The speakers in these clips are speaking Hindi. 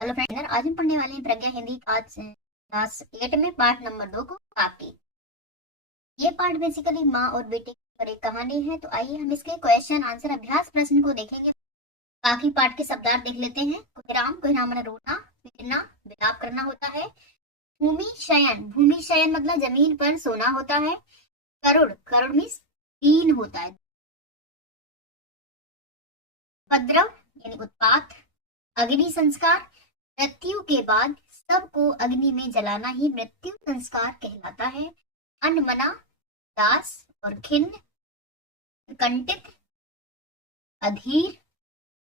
हेलो फ्रेंड, आज हम पढ़ने वाले हैं प्रज्ञा हिंदी क्लास 8 में पार्ट नंबर 2 को काकी। ये पार्ट बेसिकली माँ और बेटे की पर एक कहानी है। तो आइए हम इसके क्वेश्चन आंसर अभ्यास प्रश्न को देखेंगे। काकी पार्ट के शब्दार्थ देख लेते हैं। कोहराम, कोहराम मतलब रोना, पीटना, विलाप करना होता है। भूमि शयन मतलब जमीन पर सोना होता है। करुड़, करुड़ मीन्स दीन होता है। उपद्रव यानी उत्पात। अग्नि संस्कार, मृत्यु के बाद सबको अग्नि में जलाना ही मृत्यु संस्कार कहलाता है। अनमना, दास और खिन्न। कंटित, अधीर।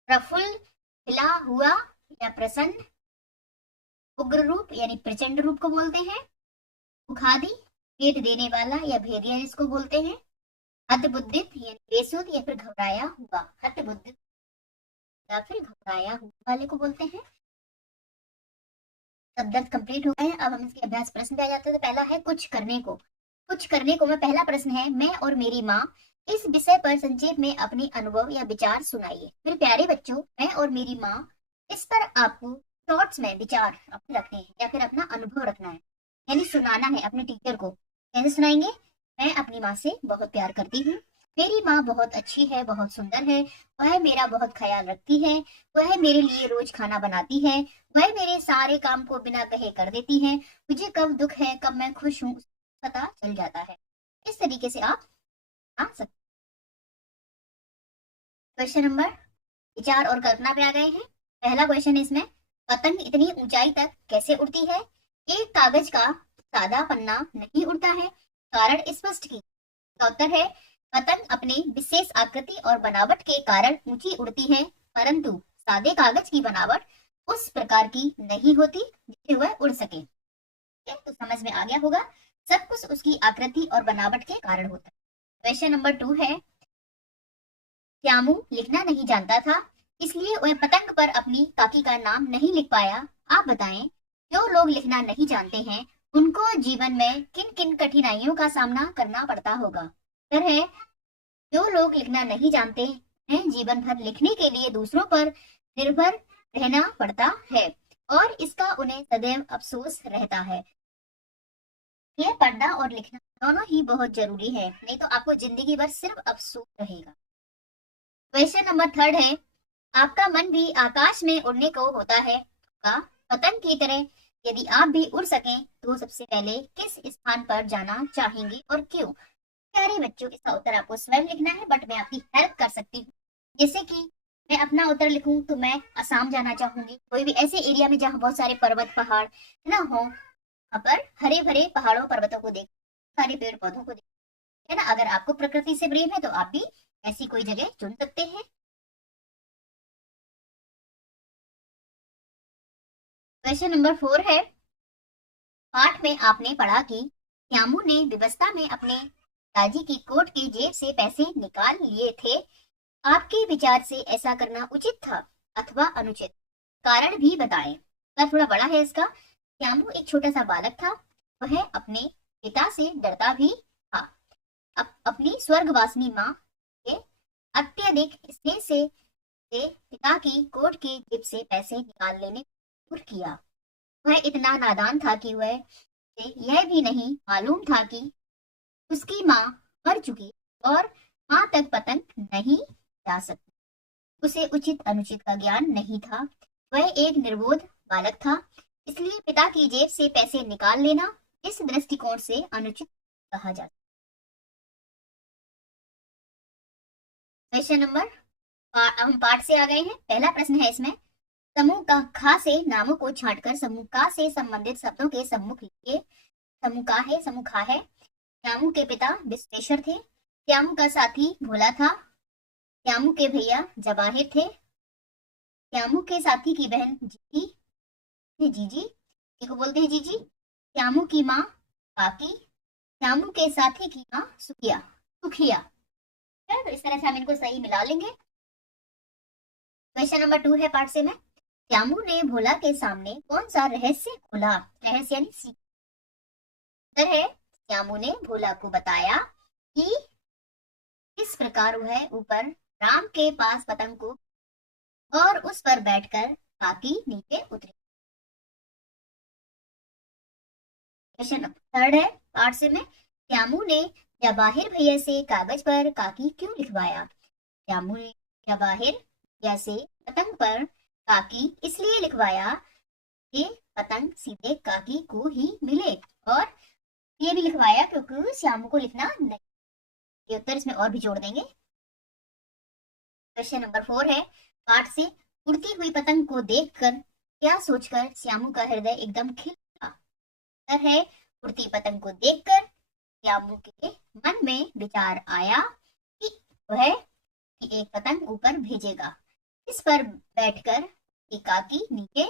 प्रफुल्ल, खिला हुआ या प्रसन्न। उग्र रूप यानी प्रचंड रूप को बोलते हैं। उखादी, पेट देने वाला या भेदिया जिसको बोलते हैं। हतबुद्धित यानी बेसुध या फिर घबराया हुआ। हतबुद्धित या फिर घबराया हुआ वाले को बोलते हैं। शब्द कंप्लीट हो गए हैं। अब हम इसके अभ्यास प्रश्न पे आ जाते हैं। तो पहला है कुछ करने को। कुछ करने को में पहला प्रश्न है, मैं और मेरी माँ इस विषय पर संक्षेप में अपने अनुभव या विचार सुनाइए। फिर प्यारे बच्चों, मैं और मेरी माँ, इस पर आपको थॉट्स में विचार अपने रखने हैं या फिर अपना अनुभव रखना है, यानी सुनाना है अपने टीचर को। कैसे सुनाएंगे? मैं अपनी माँ से बहुत प्यार करती हूँ। मेरी माँ बहुत अच्छी है, बहुत सुंदर है। वह मेरा बहुत ख्याल रखती है। वह मेरे लिए रोज खाना बनाती है। वह मेरे सारे काम को बिना कहे कर देती है। मुझे कब दुख है, कब मैं खुश हूँ, पता चल जाता है। इस तरीके से आप आ सकते। क्वेश्चन नंबर विचार और कल्पना पे आ गए हैं। पहला क्वेश्चन है इसमें, पतंग इतनी ऊंचाई तक कैसे उड़ती है? एक कागज का सादा पन्ना नहीं उड़ता है। कारण स्पष्ट की। इसका उत्तर है, पतंग अपने विशेष आकृति और बनावट के कारण ऊंची उड़ती है, परंतु सादे कागज की बनावट उस प्रकार की नहीं होती जिससे वह उड़ सके। तो समझ में आ गया होगा, सब कुछ उसकी आकृति और बनावट के कारण होता है। क्वेश्चन नंबर 2 है, श्यामू लिखना नहीं जानता था, इसलिए वह पतंग पर अपनी काकी का नाम नहीं लिख पाया। आप बताएं, जो लोग लिखना नहीं जानते हैं उनको जीवन में किन किन कठिनाइयों का सामना करना पड़ता होगा? उत्तर है, जो लोग लिखना नहीं जानते हैं जीवन भर लिखने के लिए दूसरों पर निर्भर रहना पड़ता है और इसका उन्हें सदैव अफसोस रहता है। ये पढ़ना और लिखना दोनों ही बहुत जरूरी है, नहीं तो आपको जिंदगी भर सिर्फ अफसोस रहेगा। क्वेश्चन नंबर 3 है, आपका मन भी आकाश में उड़ने को होता है का पतंग की तरह। यदि आप भी उड़ सकें तो सबसे पहले किस स्थान पर जाना चाहेंगे और क्यों? प्यारे बच्चों, इसका उत्तर आपको स्वयं लिखना है, बट मैं आपकी हेल्प कर सकती हूँ। जैसे कि मैं अपना उत्तर लिखूं तो मैं असम जाना चाहूंगी, कोई भी ऐसे एरिया में जहाँ बहुत सारे पर्वत पहाड़ ना हो, वहां पर हरे भरे पहाड़ों पर्वतों को देख, सारे पेड़ पौधों को देख, है ना। अगर आपको प्रकृति से प्रेम है तो आप भी ऐसी कोई जगह चुन सकते हैं। क्वेश्चन नंबर 4 है, पाठ में आपने पढ़ा कि श्यामू ने व्यवस्था में अपने दादी की कोट के जेब से पैसे निकाल लिए थे। आपके विचार से ऐसा करना उचित था अथवा अनुचित? कारण भी बताएं। तो थोड़ा बड़ा है इसका। श्यामू एक छोटा सा बालक था। वह अपने पिता से डरता भी था। अपनी स्वर्गवासिनी माँ के अत्यधिक स्नेह से पिता की कोट के जेब से पैसे निकाल लेने को मजबूर किया। वह इतना नादान था कि वह यह भी नहीं मालूम था कि उसकी माँ मर चुकी और माँ तक पतंग नहीं जा सकती। उसे उचित अनुचित का ज्ञान नहीं था। वह एक निर्बोध बालक था, इसलिए पिता की जेब से पैसे निकाल लेना इस दृष्टिकोण से अनुचित कहा जाता। क्वेश्चन नंबर, हम पाठ से आ गए हैं। पहला प्रश्न है इसमें, समूह का खा से नामों को छांटकर समूह का से संबंधित शब्दों के सम्मुख लिखिए। समूह का है, समूह खा है। श्यामू के पिता विश्वेश्वर थे। श्यामू का साथी भोला था। श्यामू के भैया जवाहिर थे। श्यामू के साथी की बहन जीजी, जीजी को बोलते हैं जीजी। श्यामू की माँ काकी। श्यामू के साथी की माँ सुखिया, सुखिया। तो इस तरह से हम इनको सही मिला लेंगे। क्वेश्चन नंबर 2 है पार्ट से में, श्यामू ने भोला के सामने कौन सा रहस्य खोला? रहस्य यानी सीक्रेट है। श्यामू ने भोला को बताया कि किस प्रकार वह ऊपर राम के पास पतंग को और उस पर बैठकर काकी नीचे उतरी। क्वेश्चन थर्ड है पार्ट से में, श्यामू ने जवाहिर भैया से कागज पर काकी क्यों लिखवाया? श्यामू ने जवाहिर भैया से पतंग पर काकी इसलिए लिखवाया कि पतंग सीधे काकी को ही मिले, और ये भी लिखवाया क्योंकि श्यामू को लिखना नहीं। ये उत्तर इसमें और भी जोड़ देंगे। क्वेश्चन नंबर 4 है पाठ से, उड़ती हुई पतंग को देखकर क्या सोचकर श्यामू का हृदय एकदम खिल उठा? उत्तर है, उड़ती पतंग को देखकर श्यामू के मन में विचार आया कि वह एक पतंग ऊपर भेजेगा, इस पर बैठकर काकी नीचे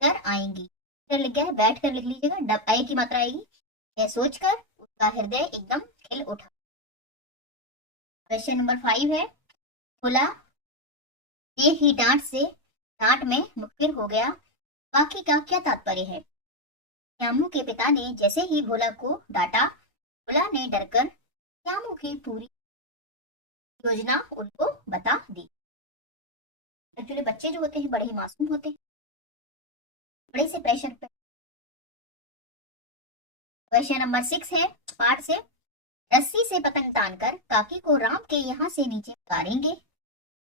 कर आएंगी। लिख गया है, बैठ कर लिख लीजिएगा, डब आई की मात्रा आएगी। यह सोचकर उसका हृदय एकदम खिल उठा। क्वेश्चन नंबर 5 है, भोला एक ही डांट में मुखबिर हो गया, बाकी का क्या तात्पर्य है? श्यामू के पिता ने जैसे ही भोला को डांटा, भोला ने डरकर श्यामू की पूरी योजना उनको बता दी। एक्चुअली बच्चे जो होते हैं बड़े ही मासूम होते हैं, बड़े से प्रेशर पे। क्वेश्चन नंबर 6 है पाठ से, रस्सी से पतंग तानकर काकी को राम के यहाँ से नीचे उतारेंगे।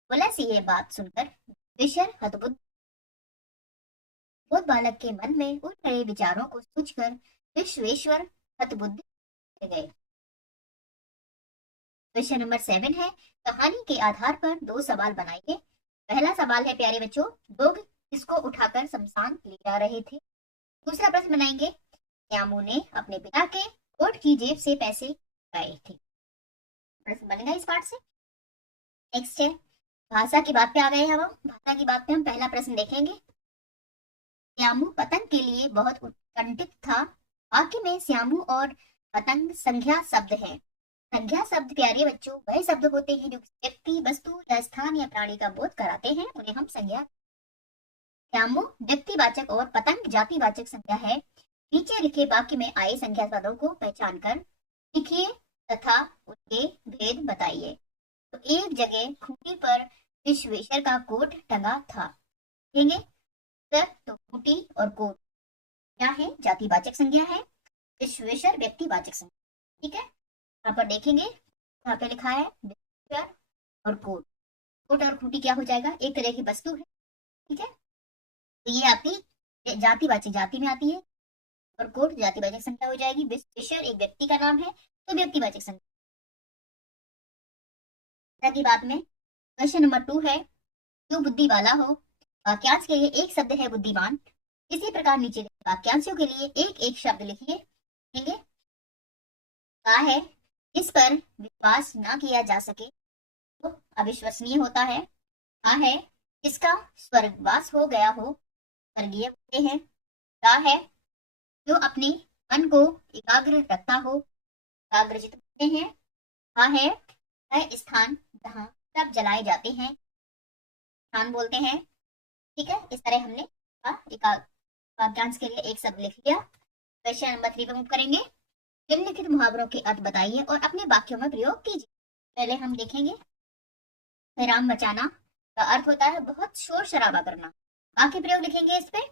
भोला से ये बात सुनकर विश्वेश्वर हतबुद्ध बालक के मन में उठ रहे विचारों को सोचकर विश्वेश्वर हतबुद्ध गए। क्वेश्चन नंबर 7 है, कहानी के आधार पर 2 सवाल बनाइए। पहला सवाल है प्यारे बच्चों, लोग किसको उठाकर शमशान ले जा रहे थे? दूसरा प्रश्न बनाएंगे, श्यामू ने अपने पिता के कोट की जेब से पैसे उठाए थे। प्रश्न बनेगा इस पाठ से। नेक्स्ट है, भाषा की बात पे आ गए हैं। हम भाषा की बात पे हम पहला प्रश्न देखेंगे। श्यामू पतंग के लिए बहुत उत्कंठित था। वाक्य में श्यामू और पतंग संज्ञा शब्द है। संज्ञा शब्द प्यारे बच्चों वह शब्द होते हैं जो व्यक्ति, वस्तु या स्थान या प्राणी का बोध कराते हैं, उन्हें हम संज्ञा। श्यामू व्यक्तिवाचक और पतंग जातिवाचक संज्ञा है। नीचे लिखे वाक्य में आए संज्ञा पदों को पहचान कर लिखिए तथा उनके भेद बताइए। तो एक जगह खूंटी पर विश्वेश्वर का कोट टंगा था। देखेंगे तो खूंटी और कोट क्या है? जातिवाचक संज्ञा है। विश्वेश्वर व्यक्तिवाचक संज्ञा। ठीक है, यहाँ पर देखेंगे, यहाँ पे लिखा है विश्वेश्वर और कोट। कोट और खूंटी क्या हो जाएगा? एक तरह की वस्तु है। ठीक है, तो ये आपकी जातिवाचक जाति में आती है और कोट जातिवाचक संज्ञा हो जाएगी। विश्वेश्वर एक व्यक्ति का नाम है तो व्यक्तिवाचक संज्ञा की बात में। क्वेश्चन नंबर 2 है, जो बुद्धि वाला हो। वाक्यांश के लिए एक शब्द है बुद्धिमान। इसी प्रकार नीचे वाक्यांशों के लिए एक एक शब्द लिखिए। देखेंगे क्या है, इस पर विश्वास ना किया जा सके तो अविश्वसनीय होता है। क्या है, इसका स्वर्गवास हो गया हो, स्वर्गीय होते हैं। क्या है, जो अपने मन को एकाग्र रखता हो, एकाग्रचित होते हैं। क्या है, वह स्थान जहाँ सब जलाए जाते हैं, स्थान बोलते हैं। ठीक है, इस तरह हमने वाक्यांश के लिए एक शब्द लिख लिया। क्वेश्चन नंबर 3 पे मूव करेंगे। निम्नलिखित मुहावरों के अर्थ बताइए और अपने वाक्यों में प्रयोग कीजिए। पहले हम देखेंगे, राम बचाना का अर्थ होता है बहुत शोर शराबा करना। वाक्य प्रयोग लिखेंगे इस पे।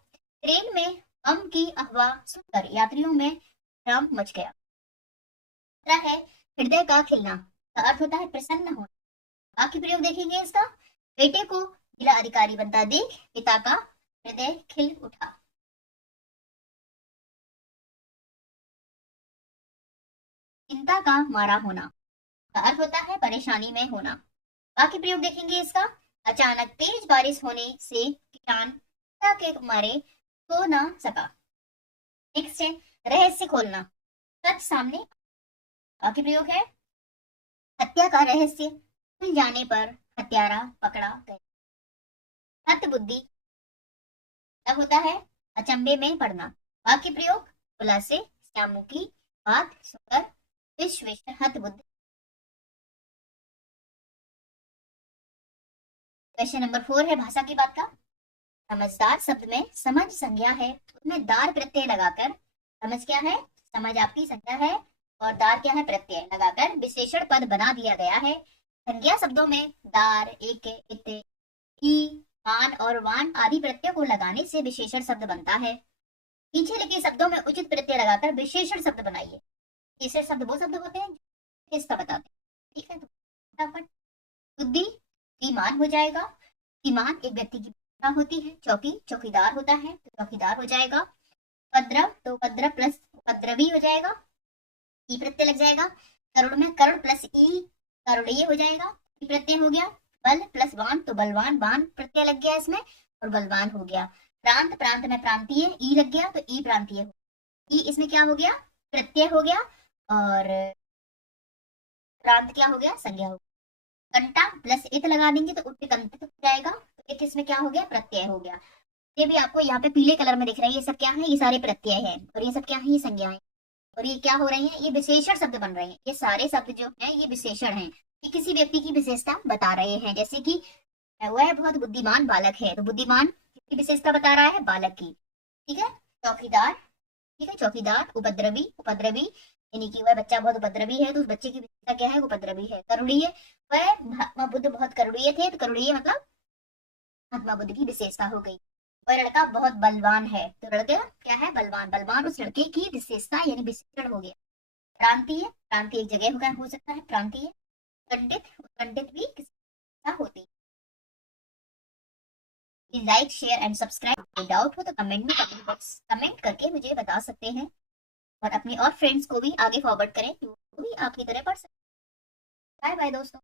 ट्रेन में बम की अफवाह सुनकर यात्रियों में राम मच गया। दूसरा है हृदय का खिलना का अर्थ होता है प्रसन्न होना। वाक्य प्रयोग देखेंगे इसका। बेटे को जिला अधिकारी बनता देख पिता का हृदय खिल उठा। चिंता का मारा होना का अर्थ होता है परेशानी में होना। वाक्य प्रयोग देखेंगे इसका। अचानक तेज बारिश होने से किसान चिंता के मारे सो ना सका। नेक्स्ट है रहस्य खोलना, सच सामने। वाक्य प्रयोग है, हत्या का रहस्य खुल जाने पर हत्यारा पकड़ा गया। हत बुद्धि क्या होता है? अचंभे में पड़ना। वाक्य प्रयोग, भोला से श्यामू की बात सुनकर विश्वेश्वर हत बुद्धि। क्वेश्चन नंबर 4 है भाषा की बात का। समझदार शब्द में समझ संज्ञा है, उसमें दार प्रत्यय लगाकर, समझ क्या है? समझ आपकी संज्ञा है और दार क्या है? प्रत्यय लगाकर विशेषण पद बना दिया गया है। संज्ञा शब्दों में दार, एक, इत, ही, वान और वान आदि प्रत्ययों को लगाने से विशेषण शब्द बनता है। नीचे लिखे शब्दों में उचित प्रत्यय लगाकर विशेषण शब्द बनाइए। विशेषण शब्द वो शब्द होते हैं जो इसका बताते हैं। ठीक है, तो फटाफट। बुद्धि, बुद्धिमान हो जाएगा। बुद्धिमान एक व्यक्ति की विशेषता होती है। चौकी, चौकीदार होता है तो चौकीदार हो जाएगा। उपद्रव, तो उपद्रव प्लस उपद्रवी हो जाएगा, ई प्रत्यय लग जाएगा। करुण में करुण प्लस ई, करुणीय हो जाएगा, ई प्रत्यय हो गया। बल प्लस वान, तो बलवान, वान प्रत्यय लग गया इसमें और बलवान हो गया। प्रांत, प्रांत में प्रांतीय, ई लग गया तो ई प्रांतीय हो, ई इसमें क्या हो गया, प्रत्यय हो गया। और प्रांत क्या हो गया, संज्ञा हो गया। कंटा प्लस इत लगा देंगे तो उत्कंठित हो जाएगा, तो इत इसमें क्या हो गया, प्रत्यय हो गया। ये भी आपको यहाँ पे पीले कलर में दिख रहा है, ये सब क्या है, ये सारे प्रत्यय है और ये सब क्या है, ये संज्ञाएं। और ये क्या हो रही है, ये विशेषण शब्द बन रहे हैं। ये सारे शब्द जो है ये विशेषण हैं, ये किसी व्यक्ति की विशेषता बता रहे हैं। जैसे कि वह बहुत बुद्धिमान बालक है, तो बुद्धिमान किसकी विशेषता बता रहा है, बालक की। ठीक है। चौकीदार, ठीक है, चौकीदार। उपद्रवी, उपद्रवी यानी कि वह बच्चा बहुत उपद्रवी है, तो उस बच्चे की विशेषता क्या है, उपद्रवी है। करुणीय, वह महात्मा बुद्ध बहुत करुणीय थे, तो करुणीय मतलब महात्मा बुद्ध की विशेषता हो गई। वह लड़का बहुत बलवान है, तो लड़का क्या है, बलवान, बलवान उस लड़के की विशेषता यानी विशेषण हो गया। प्रांतीय, प्रांतीय एक जगह होगा, हो सकता है प्रांतीय। पंडित, पंडित भी किसी होती है। Like share and subscribe. कोई डाउट हो तो कमेंट में कमेंट करके मुझे बता सकते हैं, और अपने और फ्रेंड्स को भी आगे फॉरवर्ड करें, वो भी आपकी तरह पढ़ सकते हैं। बाय बाय दोस्तों।